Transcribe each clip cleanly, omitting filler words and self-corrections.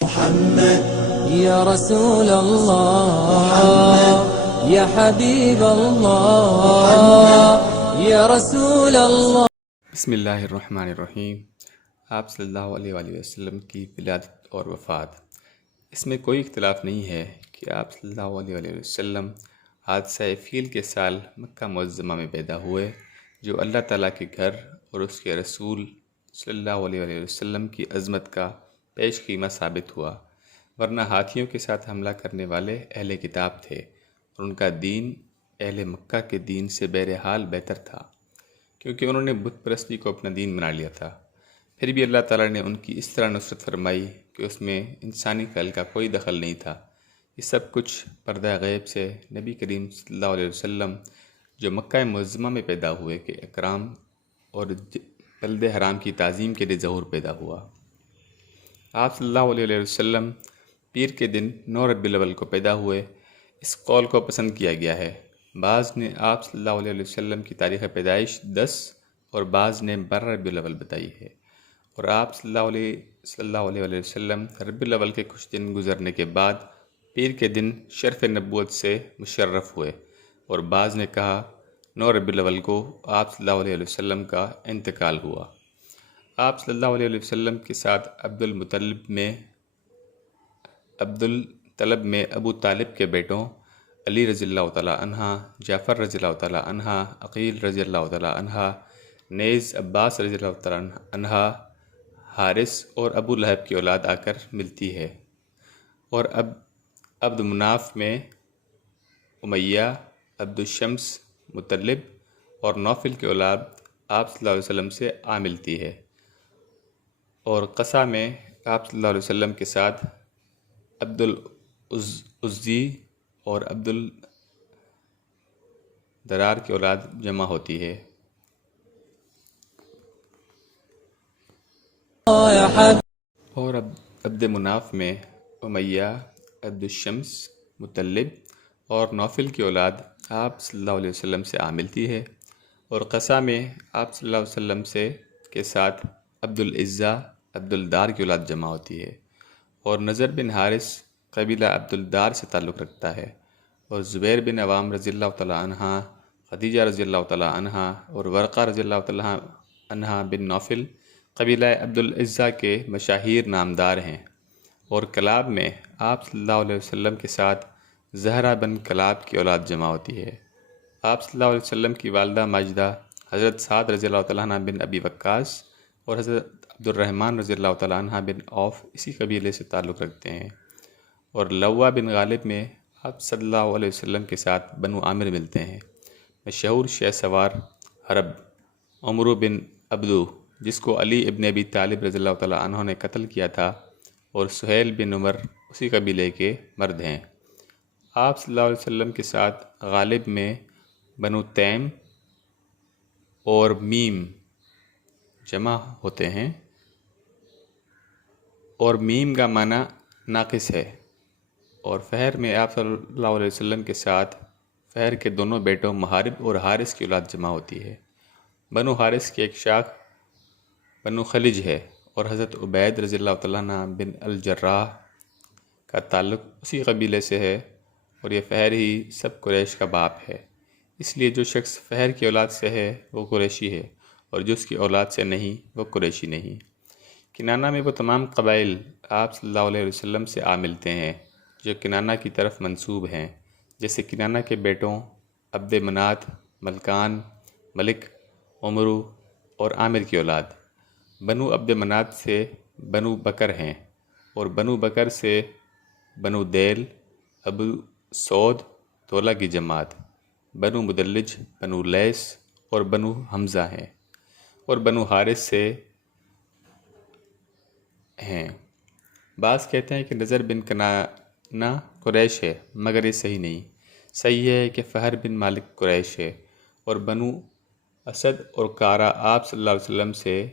محمد يا رسول الله يا حبيب الله يا رسول الله. بسم اللہ الرحمن الرحیم. آپ صلی اللہ علیہ وآلہ وسلم کی ولادت اور وفات. اس میں کوئی اختلاف نہیں ہے کہ آپ صلی اللہ علیہ وآلہ وسلم حادثہ فیل کے سال مکہ معظمہ میں پیدا ہوئے، جو اللہ تعالیٰ کے گھر اور اس کے رسول صلی اللہ علیہ وآلہ وسلم کی عظمت کا پیش خیمہ ثابت ہوا، ورنہ ہاتھیوں کے ساتھ حملہ کرنے والے اہل کتاب تھے اور ان کا دین اہل مکہ کے دین سے بہرحال بہتر تھا، کیونکہ انہوں نے بت پرستی کو اپنا دین بنا لیا تھا. پھر بھی اللہ تعالیٰ نے ان کی اس طرح نصرت فرمائی کہ اس میں انسانی خیال کا کوئی دخل نہیں تھا. یہ سب کچھ پردہ غیب سے نبی کریم صلی اللہ علیہ وسلم جو مکہ معظمہ میں پیدا ہوئے کے اکرام اور بلد حرام کی تعظیم کے لیے ظہور پیدا ہوا. آپ صلی اللہ علیہ وسلم پیر کے دن 9 ربیع الاول کو پیدا ہوئے. اس قول کو پسند کیا گیا ہے. بعض نے آپ صلی اللہ علیہ وسلم کی تاریخ پیدائش 10 اور بعض نے 12 ربیع الاول بتائی ہے، اور آپ صلی اللہ علیہ وسلم ربیع الاول کے کچھ دن گزرنے کے بعد پیر کے دن شرف نبوت سے مشرف ہوئے، اور بعض نے کہا 9 ربیع الاول کو آپ صلی اللہ علیہ وسلم کا انتقال ہوا. آپ صلی اللہ علیہ وسلم کے ساتھ عبد الطلب میں ابو طالب کے بیٹوں علی رضی اللہ تعالیٰ عنہ، جعفر رضی اللہ تعالیٰ عنہ، عقیل رضی اللہ تعالیٰ عنہ، نیز عباس رضی اللہ تعالیٰ عنہ، حارث اور ابو لہب کی اولاد آ کر ملتی ہے. اور عبد مناف میں امیہ، عبد الشمس، مطلب اور نوفل کی اولاد آپ صلی اللہ علیہ وسلم سے آ ملتی ہے. اور قصہ میں آپ صلی اللہ علیہ وسلم کے ساتھ عبد العزی اور عبد الدرار کی اولاد جمع ہوتی ہے. اور عبد مناف میں امیہ، عبد الشمس، مطلب اور نوفل کی اولاد آپ صلی اللہ علیہ وسلم سے آ ملتی ہے. اور قصہ میں آپ صلی اللہ علیہ وسلم کے ساتھ عبد العزہ، عبد الدار کی اولاد جمع ہوتی ہے. اور نضر بن حارث قبیلہ عبد الدار سے تعلق رکھتا ہے. اور زبیر بن عوام رضی اللہ تعالیٰ عنہ، خدیجہ رضی اللہ تعالیٰ عنہ اور ورقہ رضی اللہ تعالیٰ عنہ بن نوفل قبیلہ عبد العزہ کے مشاہیر نامدار ہیں. اور کلاب میں آپ صلی اللہ علیہ وسلم کے ساتھ زہرہ بن کلاب کی اولاد جمع ہوتی ہے. آپ صلی اللہ علیہ وسلم کی والدہ ماجدہ حضرت سعد رضی اللہ تعالیٰ عنہ بن ابی وقاص اور حضرت عبد الرحمن رضی اللہ تعالیٰ عنہ بن عوف اسی قبیلے سے تعلق رکھتے ہیں. اور لوا بن غالب میں آپ صلی اللہ علیہ وسلم کے ساتھ بنو عامر ملتے ہیں. مشہور شہ سوار حرب عمرو بن عبدو، جس کو علی ابن ابی طالب رضی اللہ تعالیٰ عنہ نے قتل کیا تھا، اور سہیل بن عمر اسی قبیلے کے مرد ہیں. آپ صلی اللہ علیہ وسلم کے ساتھ غالب میں بنو تیم اور میم جمع ہوتے ہیں، اور میم کا معنی ناقص ہے. اور فہر میں آپ صلی اللہ علیہ وسلم کے ساتھ فہر کے دونوں بیٹوں محارب اور حارث کی اولاد جمع ہوتی ہے. بنو حارث کی ایک شاخ بنو خلج ہے، اور حضرت عبید رضی اللہ تعالیٰ عنہ بن الجراح کا تعلق اسی قبیلے سے ہے، اور یہ فہر ہی سب قریش کا باپ ہے. اس لیے جو شخص فہر کی اولاد سے ہے وہ قریشی ہے، اور جو اس کی اولاد سے نہیں وہ قریشی نہیں. کنانہ میں وہ تمام قبائل آپ صلی اللہ علیہ وسلم سے آ ملتے ہیں جو کنانہ کی طرف منسوب ہیں، جیسے کنانہ کے بیٹوں عبد منات، ملکان، ملک، عمرو اور عامر کی اولاد. بنو عبد منات سے بنو بکر ہیں، اور بنو بکر سے بنو دیل، ابو سعود تولہ کی جماعت، بنو مدلج، بنو لیس اور بنو حمزہ ہیں. اور بنو حارث سے ہیں. بعض کہتے ہیں کہ نضر بن کنانہ قریش ہے، مگر یہ صحیح نہیں. صحیح ہے کہ فہر بن مالک قریش ہے. اور بنو اسد اور کارا آپ صلی اللہ علیہ وسلم سے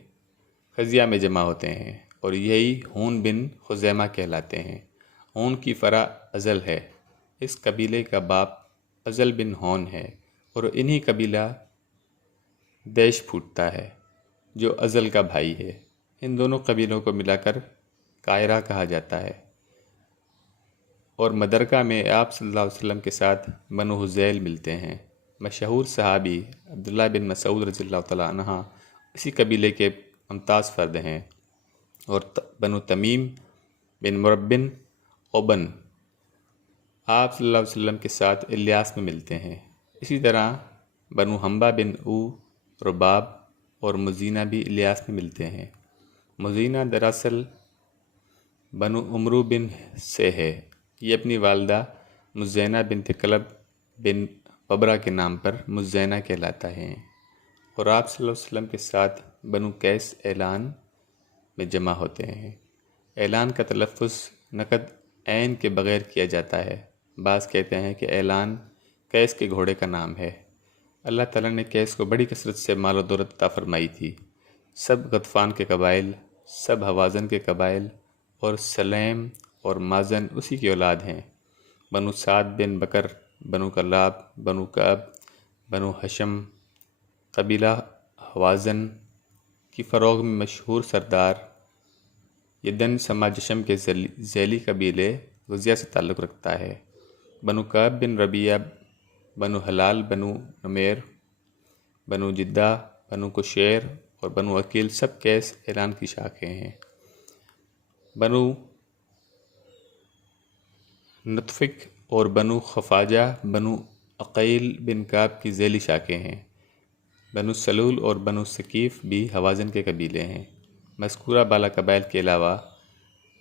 خزیہ میں جمع ہوتے ہیں، اور یہی ہون بن خزیمہ کہلاتے ہیں. ہون کی فرع ازل ہے. اس قبیلے کا باپ ازل بن ہون ہے، اور انہی قبیلہ دیش پھوٹتا ہے جو ازل کا بھائی ہے. ان دونوں قبیلوں کو ملا کر قاہرہ کہا جاتا ہے، اور مدرکہ میں آپ صلی اللہ علیہ وسلم کے ساتھ بنو حذیل ملتے ہیں۔ مشہور صحابی عبداللہ بن مسعود رضی اللہ تعالیٰ عنہ اسی قبیلے کے ممتاز فرد ہیں، اور بنو تمیم بن مربن اوبن آپ صلی اللہ علیہ وسلم کے ساتھ الیاس میں ملتے ہیں۔ اسی طرح بنو حنبہ بن او رباب اور مزینہ بھی الیاس میں ملتے ہیں۔ مزینہ دراصل بنو عمرو بن سے ہے، یہ اپنی والدہ مزینہ بنت کلب بن ببرہ کے نام پر مزینہ کہلاتا ہے، اور آپ صلی اللہ علیہ وسلم کے ساتھ بنو قیس اعلان میں جمع ہوتے ہیں۔ اعلان کا تلفظ نقد عین کے بغیر کیا جاتا ہے۔ بعض کہتے ہیں کہ اعلان قیس کے گھوڑے کا نام ہے۔ اللہ تعالیٰ نے قیس کو بڑی کثرت سے مال و دولت عطا فرمائی تھی۔ سب غطفان کے قبائل، سب حوازن کے قبائل اور سلیم اور مازن اسی کی اولاد ہیں۔ بنو سعد بن بکر، بنو کلاب، بنو کعب، بنو حشم قبیلہ حوازن کی فروغ میں مشہور سردار یدن سما جشم کے ذیلی قبیلے غزیہ سے تعلق رکھتا ہے۔ بنو کعب بن ربیعہ، بنو حلال، بنو نمیر، بنو جدہ، بنو کشیر اور بنو عقیل سب قیس اعلان کی شاخیں ہیں۔ بنو نطفق اور بنو خفاجہ بنو عقیل بن کعب کی ذیلی شاخیں ہیں۔ بنو سلول اور بنو ثقیف بھی حوازن کے قبیلے ہیں۔ مذکورہ بالا قبائل کے علاوہ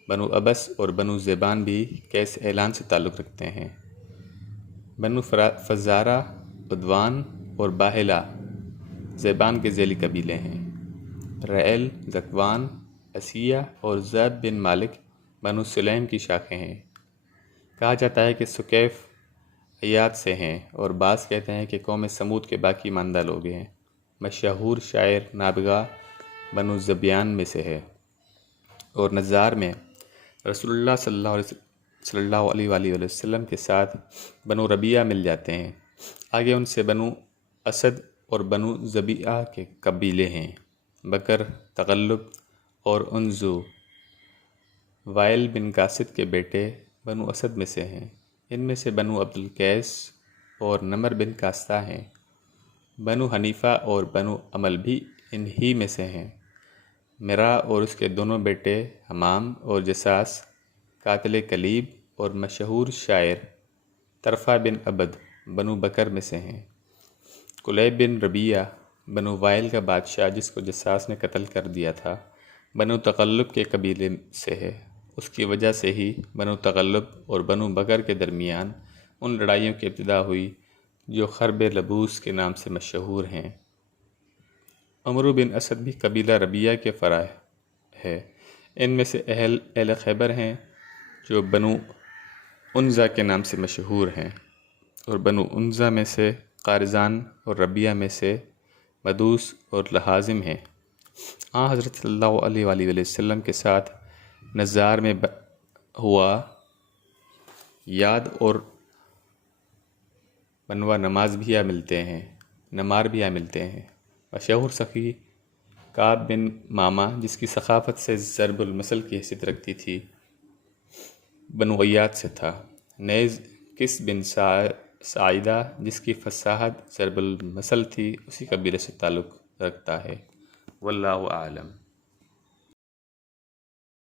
بنو ابس اور بنو زیبان بھی قیس اعلان سے تعلق رکھتے ہیں۔ بنو فزارہ، عدوان اور باہلہ زیبان کے ذیلی قبیلے ہیں۔ رعیل، ذکوان، عصیہ اور زید بن مالک بنو سلیم کی شاخیں ہیں۔ کہا جاتا ہے کہ ثقیف ایاد سے ہیں، اور بعض کہتے ہیں کہ قوم سمود کے باقی ماندہ لوگ ہیں۔ مشہور شاعر نابغہ بنو ذبیان میں سے ہے، اور نزار میں رسول اللہ صلی اللہ علیہ وآلہ وسلم کے ساتھ بنو ربیعہ مل جاتے ہیں۔ آگے ان سے بنو اسد اور بنو ذبیعہ کے قبیلے ہیں۔ بکر، تغلب اور انزو وائل بن قاسد کے بیٹے بنو اسد میں سے ہیں۔ ان میں سے بنو عبدالقیس اور نمر بن کاستہ ہیں۔ بنو حنیفہ اور بنو عمل بھی انہی میں سے ہیں۔ مرا اور اس کے دونوں بیٹے حمام اور جساس قاتل کلیب اور مشہور شاعر طرفہ بن عبد بنو بکر میں سے ہیں۔ کلیب بن ربیعہ بنو وائل کا بادشاہ جس کو جساس نے قتل کر دیا تھا بنو تغلب کے قبیلے سے ہے۔ اس کی وجہ سے ہی بنو تغلب اور بنو بکر کے درمیان ان لڑائیوں کی ابتدا ہوئی جو خرب لبوس کے نام سے مشہور ہیں۔ عمرو بن اسد بھی قبیلہ ربیعہ کے فرع ہے۔ ان میں سے اہل خیبر ہیں جو بنو عنزہ کے نام سے مشہور ہیں، اور بنو عنزہ میں سے قارزان اور ربیعہ میں سے مدوس اور لحاظم ہیں۔ حضرت صلی اللہ علیہ وآلہ وسلم کے ساتھ نزار میں ہوا یاد اور بنوا نماز بھی ملتے ہیں، نمار بھی ملتے ہیں۔ مشہور سخی کعب بن ماما جس کی ثقافت سے ضرب المثل کی حیثیت رکھتی تھی بنو غیات سے تھا۔ نیز کس بن سعیدہ جس کی فصاحت ضرب المثل تھی اسی قبیلے سے تعلق رکھتا ہے۔ واللہ اعلم۔